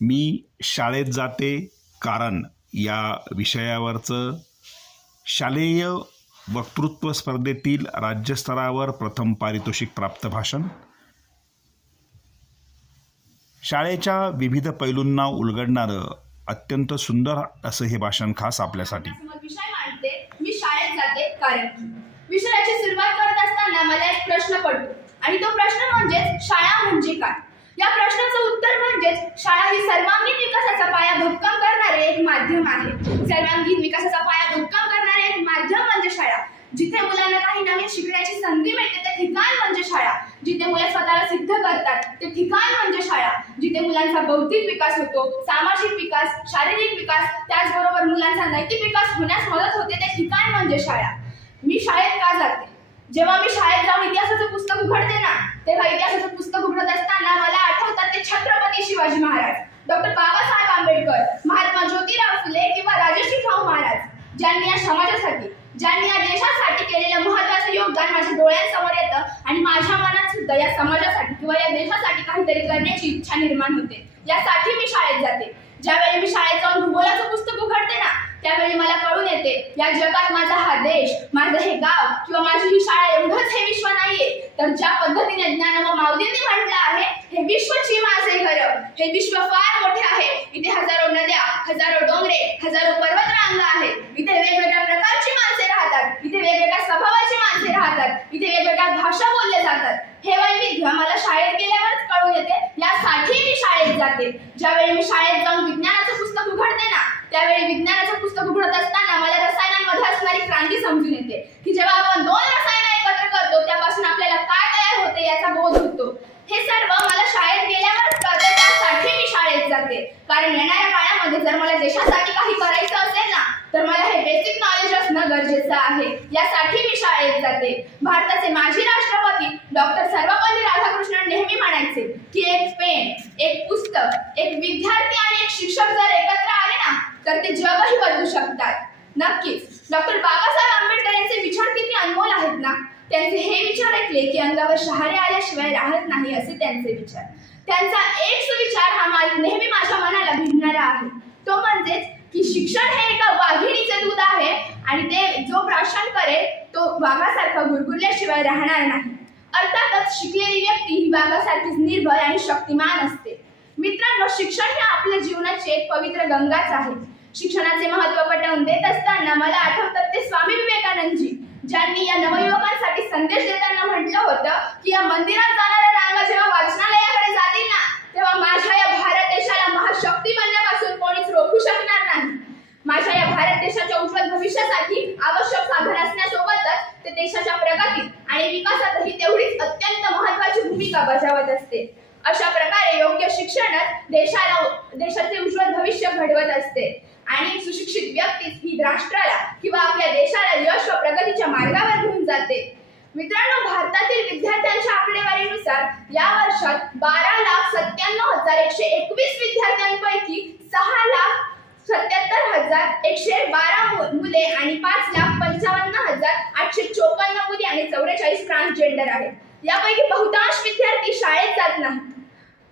मी शाळेत जाते कारण या विषयावरचं शालेय वक्तृत्व स्पर्धेतील राज्यस्तरावर प्रथम पारितोषिक प्राप्त भाषण. शाळेच्या विविध पैलूंना उलगडणारं अत्यंत सुंदर असं हे भाषण खास आपल्यासाठी. विषय मांडते. मी शाळेत जाते कारण. विषयाची सुरुवात करत असताना मला एक प्रश्न पडतो. आणि तो प्रश्न म्हणजेच शाळा म्हणजे काय? या प्रश्नाचं उत्तर म्हणजेच शाळा ही सर्वांगीण विकासाचा पाया भक्कम करणारे एक माध्यम आहे. सर्वांगीण विकासाचा पाया भक्कम करणारे एक माध्यम म्हणजे शाळा. जिथे मुलांना काही नवीन शिकण्याची संधी मिळते ते ठिकाण म्हणजे शाळा. जिथे मुलं स्वतःला सिद्ध करतात ते ठिकाण म्हणजे शाळा. जिथे मुलांचा बौद्धिक विकास होतो सामाजिक विकास शारीरिक विकास त्याचबरोबर मुलांचा नैतिक विकास होण्यास मदत होते ते ठिकाण म्हणजे शाळा. मी शाळेत का जाते? जेव्हा मी शाळेत जाऊन इतिहासाचं पुस्तक उघडते ना तेव्हा इतिहासाचं पुस्तक उघडत असताना मला आठवतात ते छत्रपती शिवाजी महाराज डॉक्टर बाबासाहेब आंबेडकर महात्मा ज्योतिराव फुले किंवा राजश्री शाहू महाराज ज्यांनी या समाजासाठी ज्यांनी या देशासाठी केलेलं महत्वाचं योगदान माझ्या डोळ्यांसमोर येतं आणि माझ्या मनात सुद्धा या समाजासाठी किंवा या देशासाठी काहीतरी करण्याची इच्छा निर्माण होते. यासाठी मी शाळेत जाते ज्यावेळी मी शाळेत जाऊन भूगोलाचं पुस्तक उघडते ना त्यावेळी मला कळून येते या जगात माझा हा देश माझं हे गाव किंवा माझी ही शाळा एवढंच हे विश्व नाहीये. तर ज्या पद्धतीने ज्ञान व माऊलींनी म्हटलं आहे हे विश्वची माझे घर हे विश्व फार मोठे आहे. इथे हजारो नद्या हजारो डोंगरे हजारो पर्वत रांगा आहेत. इथे वेगवेगळ्या प्रकारची माणसे राहतात. इथे वेगवेगळ्या स्वभावाची माणसे राहतात. इथे वेगवेगळ्या भाषा बोलल्या जातात. हे वैविध्य मला शाळेत गेल्यावरच कळून येते. यासाठी मी शाळेत जाते. ज्यावेळी मी शाळेत जाऊन विज्ञानाचं पुस्तक उघडते ना त्यावेळी विज्ञानाचं पुस्तक उघडत असताना मला रसायनांमध्ये असणारी क्रांती समजून येते की जेव्हा आपण दोन रसायनं एकत्र करतो त्यापासून आपल्याला काय तयार होते याचा बोध होतो हे सर्व मला शाळेत गेल्यावर कळतं त्यासाठी मी करते कारण येणाऱ्या काळामध्ये जर मला देशासाठी काही करायचं असेल ना तर मला हे बेसिक नॉलेज असणं गरजेचं आहे. यासाठी मी शाळेत जाते. भारताचे माजी राष्ट्रपती डॉक्टर सर्वपल्ली राधाकृष्णन नेहमी म्हणायचे की एक पेन एक पुस्तक एक विद्यार्थी आणि एक शिक्षक जर एकत्र आले ना तर ते जगही बदलू शकतात. नक्कीच. डॉक्टर बाबासाहेब आंबेडकर यांचे विचार किती अनमोल आहेत ना? त्यांचे हे विचार ऐकले की अंगावर शहारे आल्याशिवाय राहत नाही असे त्यांचे विचार. त्यांचा एक सुविचार हा नेहमी माझ्या मनाला भिडणारा आहे. तो म्हणजेच की शिक्षण हे एका वाघिणीचे दूध आहे आणि ते जो प्राशन करेल तो वाघासारखा गुरगुरल्याशिवाय राहणार नाही. अर्थातच शिकलेली व्यक्ती ही वाघासारखीच निर्भय आणि शक्तिमान असते. मित्रांनो शिक्षण हे आपल्या जीवनाची एक पवित्र गंगाच आहे. शिक्षणाचे महत्त्व पटवून देत असताना मला आठवतात ते स्वामी विवेकानंदजी ज्यांनी या नवयुवकांसाठी संदेश देताना म्हटलं होतं की या मंदिरात जाणाऱ्या रांगा जेव्हा वाचनालयाकडे जातील ना तेव्हा माझ्या या भारत देशाला महाशक्ती बनण्यापासून कोणीच रोखू शकणार नाही माझ्या या भारत देशाच्या उज्ज्वल भविष्यासाठी आवश्यक साधन असण्यासोबतच ते देशाच्या प्रगतीत आणि विकासातही तेवढीच अत्यंत महत्वाची भूमिका बजावत असते. अशा प्रकारे योग्य शिक्षणच देशाला देशाचे उज्ज्वल भविष्य घडवत असते. आणि सुशिक्षित व्यक्तीच ही राष्ट्राला किंवा आपल्या देशाला यश व प्रगतीच्या मार्गावर घेऊन जाते. मित्रांनो भारतातील विद्यार्थ्यांच्या आकडेवारीनुसार या वर्षात बारा लाख सत्त्याण्णव हजार एकशे एकवीस विद्यार्थ्यांपैकी सहा लाख सत्याहत्तर हजार एकशे बारा मुले आणि पाच लाख पंचावन्न हजार आठशे चोपन्न मुली आणि चौवेचाळीस ट्रान्सजेंडर आहेत. यापैकी बहुतांश विद्यार्थी शाळेत जात नाहीत.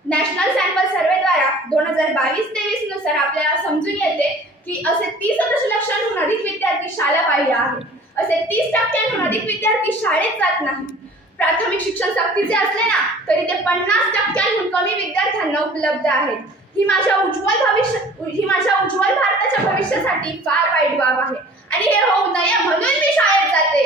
नॅशनल सॅम्पल सर्वेद्वारा दोन हजार बावीस तेवीसनुसार आपल्याला समजून येते की असे तीस दशलक्षांहून अधिक विद्यार्थी शाळा बाह्य आहेत. असे तीस टक्क्यांहून अधिक विद्यार्थी शाळेत जात नाही प्राथमिक शिक्षण सक्तीचे असले ना तरी ते पन्नास टक्क्यांहून कमी विद्यार्थ्यांना उपलब्ध आहेत. ही माझ्या उज्ज्वल भविष्य ही माझ्या उज्ज्वल भारताच्या भविष्यासाठी फार वाईट बाब आहे आणि हे होऊ नये म्हणून मी शाळेत जाते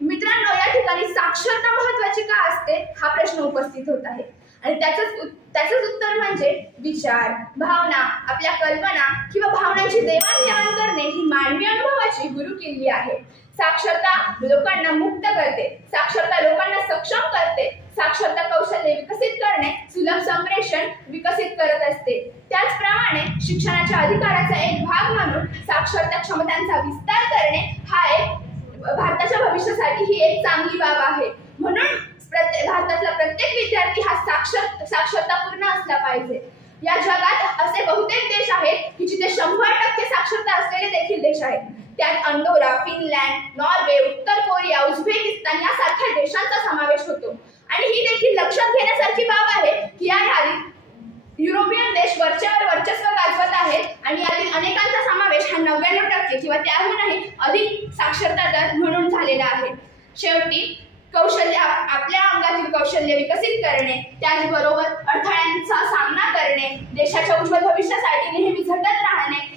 मित्रांनो या ठिकाणी साक्षरता महत्वाची का असते हा प्रश्न उपस्थित होत आहे आणि त्याचंच त्याचंच उत्तर म्हणजे विचार भावना आपल्या कल्पना किंवा भावनांची देवाणघेवाण करणे ही मानवी अनुभवाची गुरु किल्ली आहे. साक्षरता लोकांना मुक्त करते. साक्षरता लोकांना सक्षम करते. साक्षरता कौशल्य विकसित करणे सुलभ संप्रेषण विकसित करत असते. त्याचप्रमाणे शिक्षणाच्या अधिकाराचा एक भाग म्हणून साक्षरता क्षमतांचा विस्तार करणे हा एक भारताच्या भविष्यासाठी ही एक चांगली बाब आहे. म्हणून प्रत्येक भारतातला प्रत्येक विद्यार्थी हा साक्षर साक्षरतापूर्ण असला पाहिजे. या जगात असे बहुतेक देश आहेत की जिथे शंभर टक्के साक्षरता असलेले देखील देश आहेत. त्यात अंडोरा फिनलँड नॉर्वे उत्तर कोरिया उझबेकिस्तान यासारख्या देशांचा समावेश होतो. आणि ही देखील लक्षात घेण्यासारखी बाब आहे की या यादीत युरोपियन देश वरच्यावर वर्चस्व गाजवत आहेत आणि यातील अनेकांचा समावेश हा नव्याण्णव टक्के किंवा त्याहूनही अधिक साक्षरता दर म्हणून झालेला आहे. शेवटी कौशल्य आपल्या अंगातील कौशल्य विकसित करणे त्याचबरोबर अडथळ्यांचा सामना करणे देशाच्या उज्ज्वल भविष्यासाठी नेहमी झटत राहणे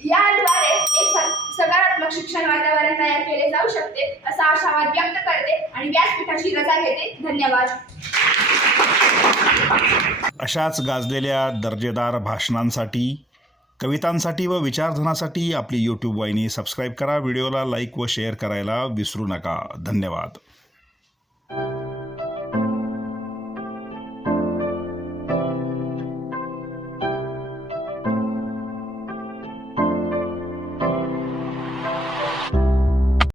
याद्वारे एक सकारात्मक शिक्षण वातावरण तयार केले जाऊ शकते असा आशावाद व्यक्त करते आणि व्यासपीठाची रजा घेते. धन्यवाद. अशाच गाजलेल्या दर्जेदार भाषणांसाठी कवितांसाठी व विचारधनासाठी आपली यूट्यूब वाहिनी सबस्क्राईब करा. व्हिडिओला लाईक व शेअर करायला विसरू नका. धन्यवाद.